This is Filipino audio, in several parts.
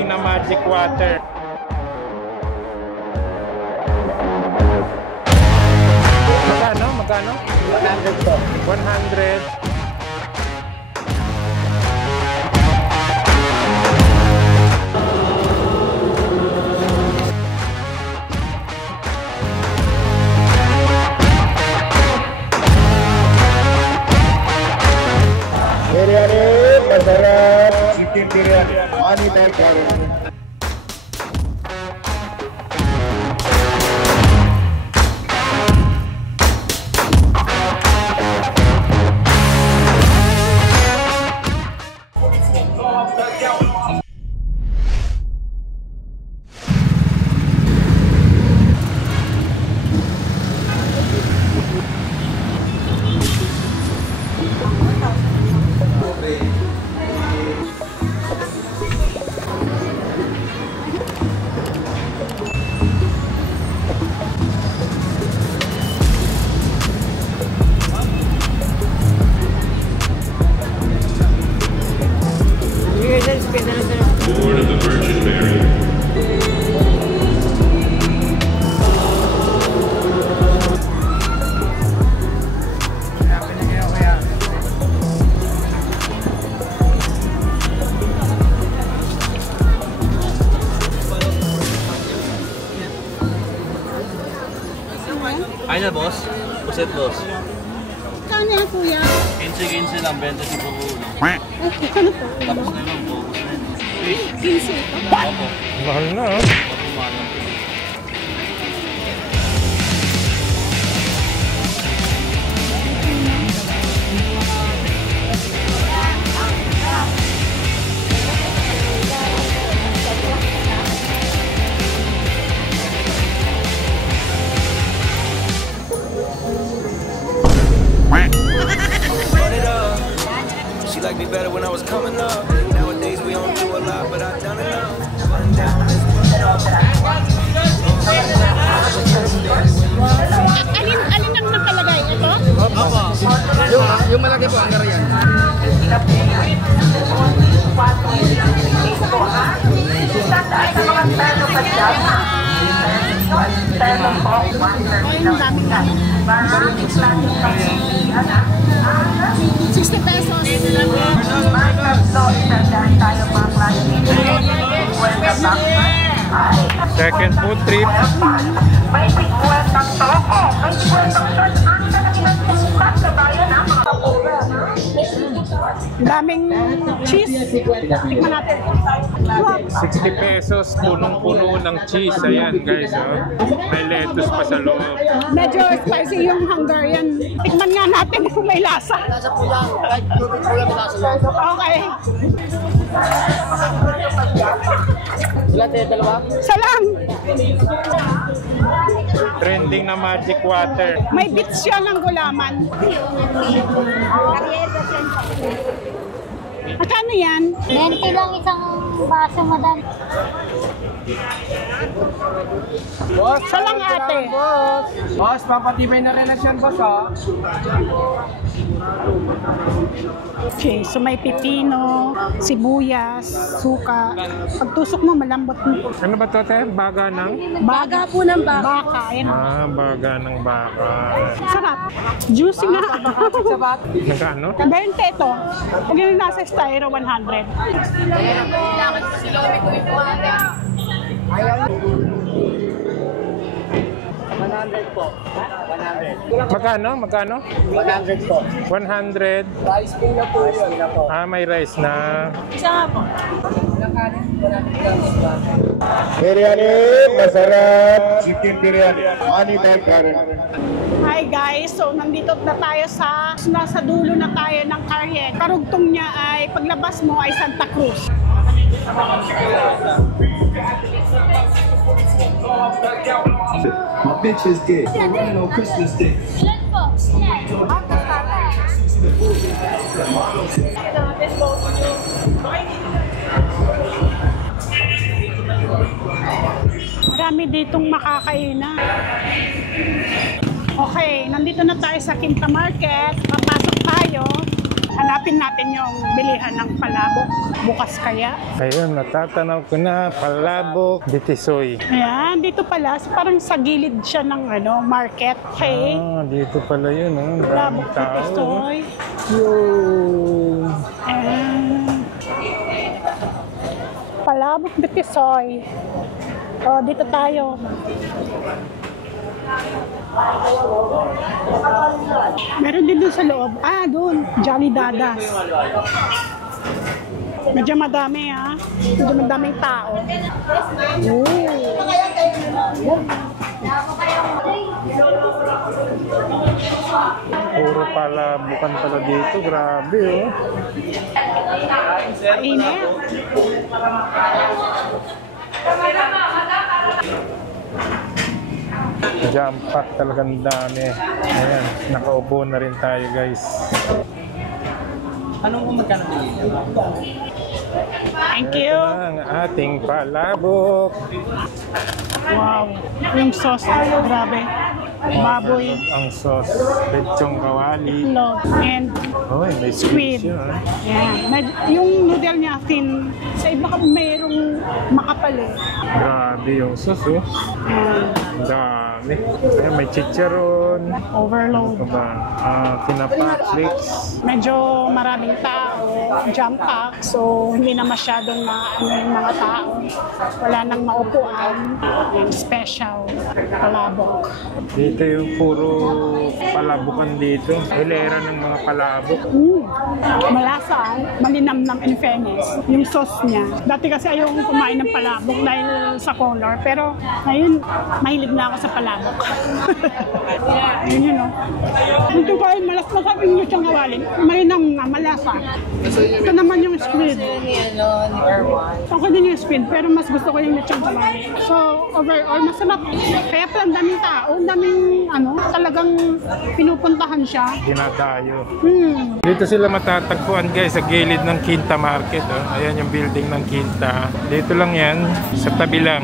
Trending na magic water. Magkano? 100 po. 100. Biryani, masarap. Chicken biryani. Money maker. Lord of the Virgin Mary. Ay na, boss. Puset, boss. Kano yan, kuya? 15 lang, 20 po po. Ano po? Tapos na lang, focus na yun. 15 ito? Opo. Mahal na. Opo, mahal na. She liked me better when I was coming up. Nowadays we don't do a lot, but I've done enough. Run down this Alin ang nakalagay? Ito? Opo. Yung malaki po, ang yan. Yung dami. 60 pesos. Second food trip. Daming cheese. Tikman natin. 60 pesos, punong-puno ng cheese. Ayan guys, oh. May lettuce pa sa loob. Medyo spicy yung Hungarian. Tikman nga natin kung may lasa. Lasa po lang. Kahit tubig po lang may lasa yan. Okay. Ilan tayo, dalawa? Isa lang. Trending na magic water. May bits siya ng gulaman. Magkano yan? 20 lang isang baso, madam. Boss, Siya lang ate. Boss, papatibay na relasyon, boss, ha? Okay, so may pipino, sibuyas, suka. Pagtusok mo, malambot. Ano ba to, te? Baga ng? Baga po ng baka. Ayan. Baga ng baka. Sarap. Juicy nga. Nagkano? 20 ito. Pag yung nasa styro, 100. Magkano? 100 po. 100. Rice po na po yun. May rice na. Isa nga po. Biryani, masarap. Chicken biryani. Money maker. Hi guys, so nandito na tayo nasa dulo na tayo ng Cariet. Karugtong niya ay paglabas mo ay Santa Cruz. My bitch is gay. We're running on Christmas Day. Ilan po? Marami ditong makakainan. Okay, nandito na tayo sa Quinta Market. Papasok tayo. Hanapin Hanapin natin yung bilihan ng palabok. Bukas kaya. Ayun, natatanaw ko na palabok de Tisoy. Ayan, dito pala, parang sa gilid siya ng market. Okay. Ah, dito pala yun. Oh. Palabok Daming de tao. Tisoy. Yun. Ayan. Palabok de Tisoy. O, dito tayo. Meron din doon sa loob. Ah, doon. Jolly Dadas. Medyo madami ha. Medyo madaming tao. Puro palabukan pala dito. Grabe oh. Init. Jam pack talagang dami. Ayan, nakaupo na rin tayo guys. Thank you. Ito na ang ating palabok. Wow. Yung sauce, grabe. Baboy, Ang sauce, lechong kawali. log, and Oy, may squid. squid yun. Yan. Yung noodle niya thin. Sa iba mayroong makapal eh. Grabe yung sauce oh. Yan. Dami. Ayan, may chicharon. Overload. Ano ba? Tinapa, flakes. Medyo maraming tao, jam pack, so hindi na masyadong yung mga tao. Wala nang maupuan. Yung special palabok. Dito yung puro palabukan dito. Hilera ng mga palabok. Malasa, malinamnam in fairness. Yung sauce niya. Dati kasi ayaw kong kumain ng palabok dahil sa color. Pero ngayon, mahilig na ako sa palabok. Yun yun, no? Ito ko ay malas na sabi niyo siyang kawalin. Malinam na, malasa. Ito naman yung squid. Okay din yung squid, pero mas gusto ko yung lechong kawali. So, overall, masarap. Kaya pala ang daming tao, ang daming, talagang pinupuntahan siya. Dinadayo. Hmm. Dito sila matatagpuan guys sa gilid ng Quinta Market. Oh. Ayan yung building ng Quinta. Dito lang yan, sa tabi lang.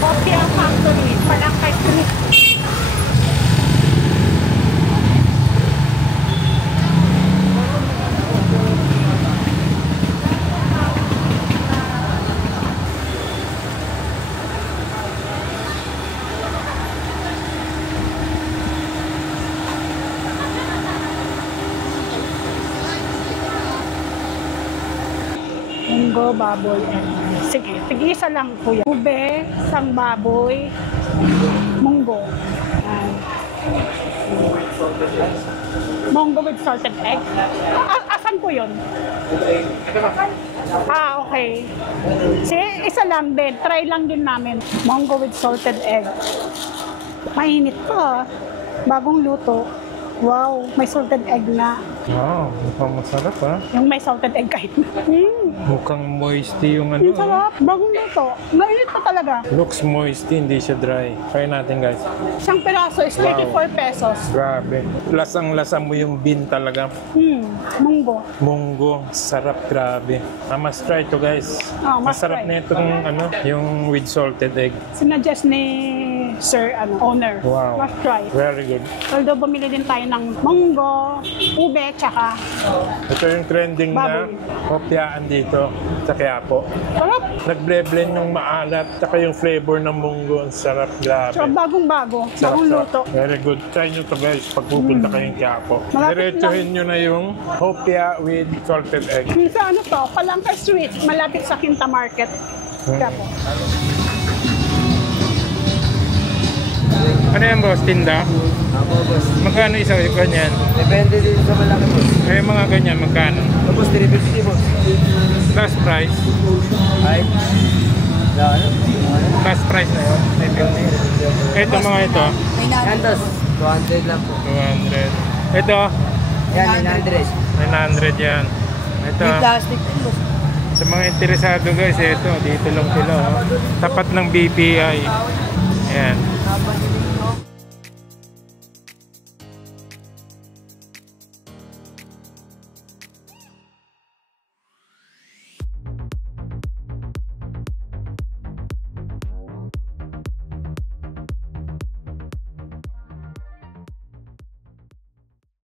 Coffee Factory, Palangkay Street. Munggo, baboy. Sige, tig-isa lang kuya. Ube, isang baboy, munggo. Ayan. Munggo with salted egg. Asan po yun? Okay. Sige, isa lang din. Try lang din namin. Munggo with salted egg. Mainit pa. Bagong luto. Wow, may salted egg na. Wow, mukhang masarap ha. Yung may salted egg kahit na. Mukhang moisty yung Ang sarap. Bagong luto. Mainit pa talaga. Looks moisty, hindi siya dry. Try natin guys. Isang piraso is 34 pesos. Grabe. Lasang-lasa mo yung bean talaga. Munggo. Munggo, sarap, grabe. Must try to guys. Must Masarap try. na itong yung with salted egg. Sinuggest ni Sir owner. Wow. Must try. Very good. Although bumili din tayo ng munggo, ube, tsaka Ito yung trending na baboy. hopyaan dito sa Quiapo. Sarap. Nag-blend yung maalat tsaka yung flavor ng munggo. Ang sarap, grabe. Tsaka bagong-bago. Sarap, Bagong sarap. luto. Very good. Try nyo to guys pag pupunta kayong Quiapo. Malapit Diretsuhin nyo na yung hopya with salted egg. Sa ano to, Palangka Street, malapit sa Quinta Market. Kaya po. Ano yan boss? Tinda? Ako, boss. Magkano isa yung ganyan? Depende din sa malaki, boss. Eh mga ganyan, magkano? Tapos 350, boss. Last price? Ay. Last price na yun? 350. Ito mga ito? Yan, boss. 200 lang po. 200. Ito? Yan, 900. 900 yan. Ito. May plastic din, boss. Sa mga interesado guys, ito, dito lang sila. Oh. Tapat ng BPI. Ayan.